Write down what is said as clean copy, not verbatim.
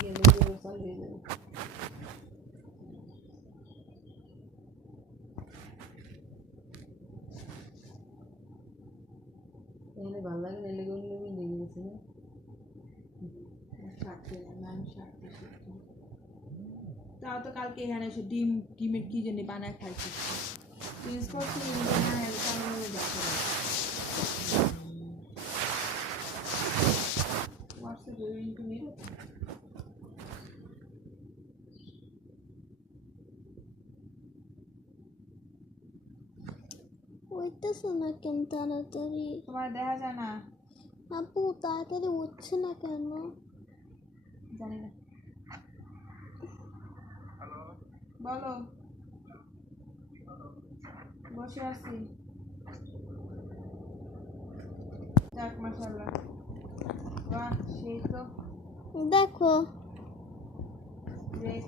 গেলে জোরে চালিয়ে যাবে। এখানে ভালো লাগে না, লেগে লেগে গেছে না তাও তো কালকে এখানে এসে ডিমের কি জানি বানায় খাইছি। উঠতেছে না কেন তাড়াতাড়ি? তোমার দেখা যায় না? আপু তাড়াতাড়ি উঠছে না কেন? জানি না। বলো। বসে আছি। যাক মাশাআল্লাহ, বাহ সেই তো। দেখো গ্রেট।